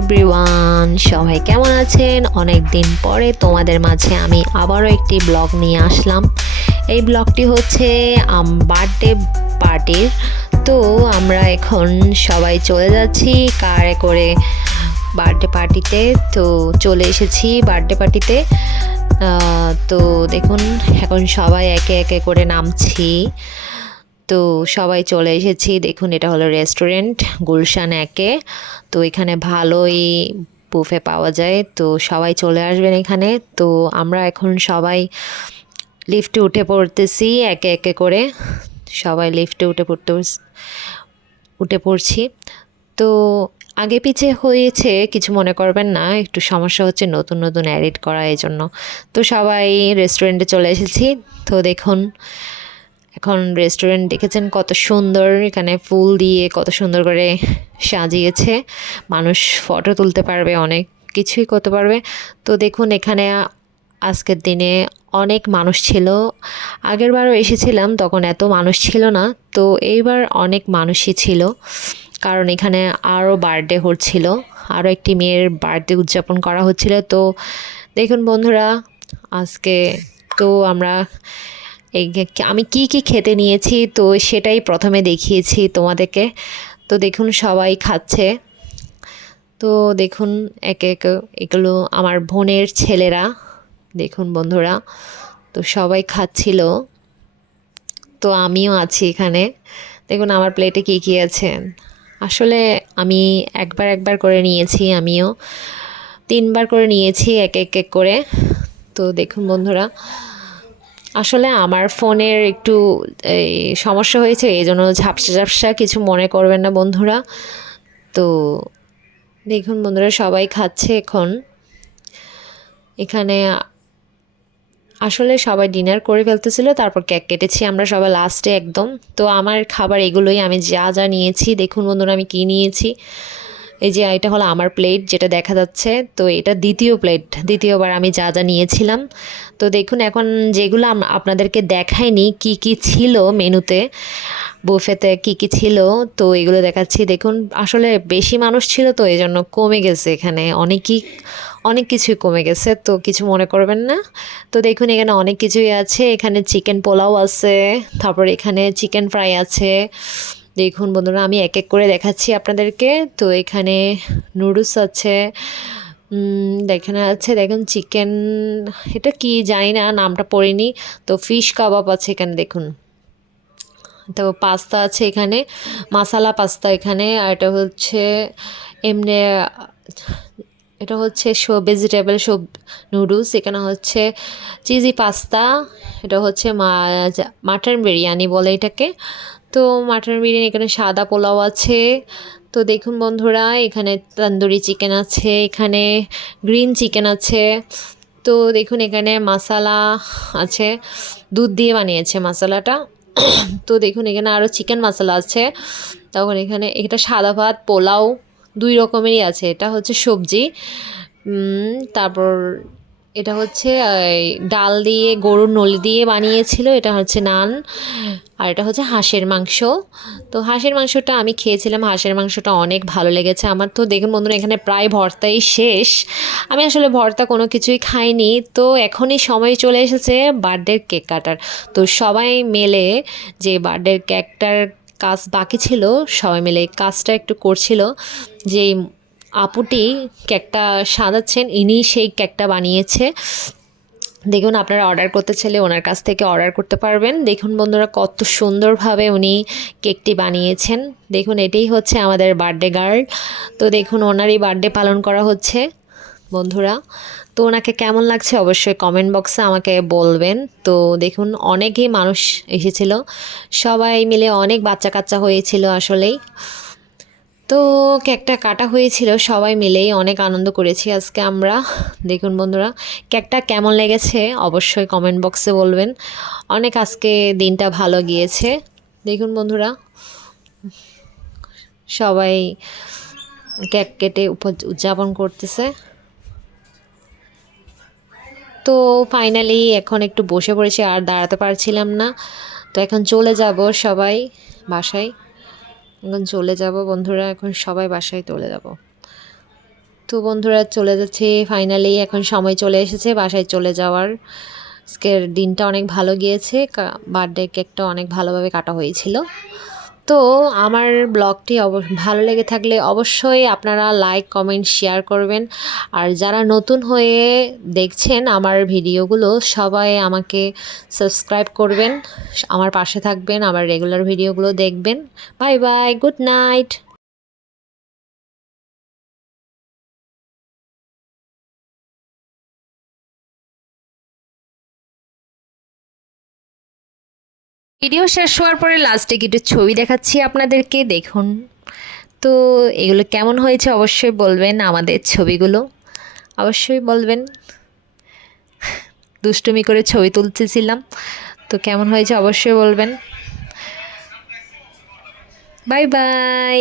Everyone সবাই কেমন আছেন? অনেক দিন পরে তোমাদের মাঝে আমি আবারও একটি ব্লগ নিয়ে আসলাম। এই ব্লগটি হচ্ছে বার্থডে পার্টির তো আমরা এখন সবাই চলে যাচ্ছি কারে করে বার্থডে পার্টিতে তো। চলে এসেছি বার্থডে পার্টিতে তো দেখুন, এখন সবাই একে একে করে নামছি। তো সবাই চলে এসেছি। দেখুন, এটা হলো রেস্টুরেন্ট গুলশান একে। তো এখানে ভালোই বুফে পাওয়া যায়। তো সবাই চলে আসবেন এখানে। তো আমরা এখন সবাই লিফটে উঠে পড়তেছি, একে একে করে। সবাই লিফটে উঠে পড়তে উঠে পড়ছি। তো আগে পিছে হয়েছে, কিছু মনে করবেন না, একটু সমস্যা হচ্ছে, নতুন নতুন অ্যাডিট করা এই জন্য তো সবাই রেস্টুরেন্টে চলে এসেছি। তো দেখুন এখন রেস্টুরেন্ট দেখেছেন কত সুন্দর, এখানে ফুল দিয়ে কত সুন্দর করে সাজিয়েছে। মানুষ ফটো তুলতে পারবে, অনেক কিছুই করতে পারবে। তো দেখুন, এখানে আজকের দিনে অনেক মানুষ ছিল। আগেরবারও এসেছিলাম, তখন এত মানুষ ছিল না। তো এইবার অনেক মানুষই ছিল, কারণ এখানে আরও বার্থডে হচ্ছিল আরও একটি মেয়ের বার্থডে উদযাপন করা হচ্ছিল। তো দেখুন বন্ধুরা, আজকে তো আমরা আমি কি কি খেতে নিয়েছি, তো সেটাই প্রথমে দেখিয়েছি তোমাদেরকে। তো দেখুন, সবাই খাচ্ছে। তো দেখুন, একে একে এগুলো আমার বোনের ছেলেরা, দেখুন বন্ধুরা, তো সবাই খাচ্ছিল। তো আমিও আছি এখানে। দেখুন, আমার প্লেটে কী কী আছে। আসলে আমি একবার একবার করে নিয়েছি, আমিও। তিনবার করে নিয়েছি এক এক এক করে। তো দেখুন বন্ধুরা আসলে আমার ফোনের একটু এই, সমস্যা হয়েছে এই জন্য ঝাপসা ঝাপসা কিছু মনে করবেন না বন্ধুরা। তো দেখুন বন্ধুরা সবাই খাচ্ছে এখন। এখানে আসলে সবাই ডিনার করে ফেলতেছিল তারপর কেক কেটেছি আমরা সবাই লাস্টে একদম। তো আমার খাবার এগুলোই আমি যা যা নিয়েছি দেখুন বন্ধুরা আমি কী নিয়েছি। এই যে এটা হলো আমার প্লেট যেটা দেখা যাচ্ছে। তো এটা দ্বিতীয় প্লেট দ্বিতীয়বার আমি যা যা নিয়েছিলাম। তো দেখুন, এখন যেগুলো আপনাদেরকে দেখাইনি, কি কি ছিল মেনুতে, বুফেতে কি কি ছিল, তো এগুলো দেখাচ্ছি। দেখুন, আসলে বেশি মানুষ ছিল তো এই জন্য কমে গেছে এখানে। অনেকই, অনেক কিছুই কমে গেছে, তো কিছু মনে করবেন না। তো দেখুন, এখানে অনেক কিছুই আছে। এখানে চিকেন পোলাও আছে, তারপর এখানে চিকেন ফ্রাই আছে। দেখুন বন্ধুরা, আমি এক এক করে দেখাচ্ছি আপনাদেরকে। তো এখানে নুডলস আছে এখানে আছে, দেখুন চিকেন, এটা কি জানি না, নামটা পড়িনি। তো ফিশ কাবাব আছে এখানে, দেখুন। তো পাস্তা আছে এখানে, মাসালা পাস্তা এখানে, আর এটা হচ্ছে এমনি, এটা হচ্ছে সব ভেজিটেবল সব নুডলস, এখানে হচ্ছে চিজি পাস্তা, এটা হচ্ছে মাটন বিরিয়ানি বলে এটাকে। তো মাটন বিরিয়ানি এখানে সাদা পোলাও আছে। তো দেখুন বন্ধুরা, এখানে তন্দুরি চিকেন আছে, এখানে গ্রিন চিকেন আছে। তো দেখুন এখানে মশালা আছে, দুধ দিয়ে বানিয়েছে মশলাটা তো দেখুন এখানে আরও চিকেন মশলা আছে। তখন এখানে এটা সাদা ভাত, পোলাও, দুই রকমেরই আছে। এটা হচ্ছে সবজি। তারপর এটা হচ্ছে ডাল দিয়ে, গরুর নল দিয়ে বানিয়েছিল। এটা হচ্ছে নান, আর এটা হচ্ছে হাঁসের মাংস। তো হাঁসের মাংসটা আমি খেয়েছিলাম। হাঁসের মাংসটা অনেক ভালো লেগেছে। আমার তো দেখুন বন্ধুরা, এখানে প্রায় ভর্তাই শেষ। আমি আসলে ভর্তা কোনো কিছুই খাইনি। তো এখনই সময় চলে এসেছে বার্থডের কেক কাটার। তো সবাই মিলে যে বার্থডের কেকটার কাজ বাকি ছিল, সবাই মিলে কাজটা একটু করছিল। যে আপুটি কেকটা সাজাচ্ছেন ইনি সেই কেকটা বানিয়েছে। দেখুন, আপনারা অর্ডার করতে চাইলে ওনার কাছ থেকে অর্ডার করতে পারবেন। দেখুন, বন্ধুরা, কত সুন্দরভাবে উনি কেকটি বানিয়েছেন। দেখুন, এটাই হচ্ছে আমাদের বার্থডে গার্ল তো দেখুন, ওনারই বার্থডে পালন করা হচ্ছে, বন্ধুরা। তো ওনাকে কেমন লাগছে অবশ্যই কমেন্ট বক্সে আমাকে বলবেন। তো দেখুন, অনেকেই মানুষ এসেছিল। সবাই মিলে অনেক বাচ্চা কাচ্চা হয়েছিল আসলেই। তো কেকটা কাটা হয়েছিল, সবাই মিলেই অনেক আনন্দ করেছি আজকে আমরা। দেখুন বন্ধুরা, কেকটা কেমন লেগেছে অবশ্যই কমেন্ট বক্সে বলবেন। অনেক আজকে দিনটা ভালো গিয়েছে। দেখুন বন্ধুরা, সবাই কেক কেটে উদযাপন করতেছে। তো ফাইনালি এখন একটু বসে পড়েছি, আর দাঁড়াতে পারছিলাম না। তো এখন চলে যাব সবাই বাসায়। এখন চলে যাব। বন্ধুরা, এখন সবাই বাসায় চলে যাব। তো বন্ধুরা, চলে যাচ্ছে ফাইনালি এখন সময় চলে এসেছে বাসায় চলে যাওয়ার। আজকের দিনটা অনেক ভালো গিয়েছে। বার্থডে কেকটা অনেক ভালোভাবে কাটা হয়েছিল। তো আমার ব্লগটি ভালো লেগে থাকলে অবশ্যই আপনারা লাইক, কমেন্ট, শেয়ার করবেন। আর যারা নতুন হয়ে দেখছেন আমার ভিডিওগুলো, সবাই আমাকে সাবস্ক্রাইব করবেন। আমার পাশে থাকবেন, আমার রেগুলার ভিডিওগুলো দেখবেন। Bye bye, good night. Video শেষ হওয়ার পরে লাস্টে কিছু ছবি দেখাচ্ছি আপনাদেরকে, দেখুন। তো এগুলো কেমন হয়েছে অবশ্যই বলবেন আমাদের ছবিগুলো। অবশ্যই বলবেন। দুষ্টুমি করে ছবি তুলতেছিলাম। তো কেমন হয়েছে অবশ্যই বলবেন। Bye bye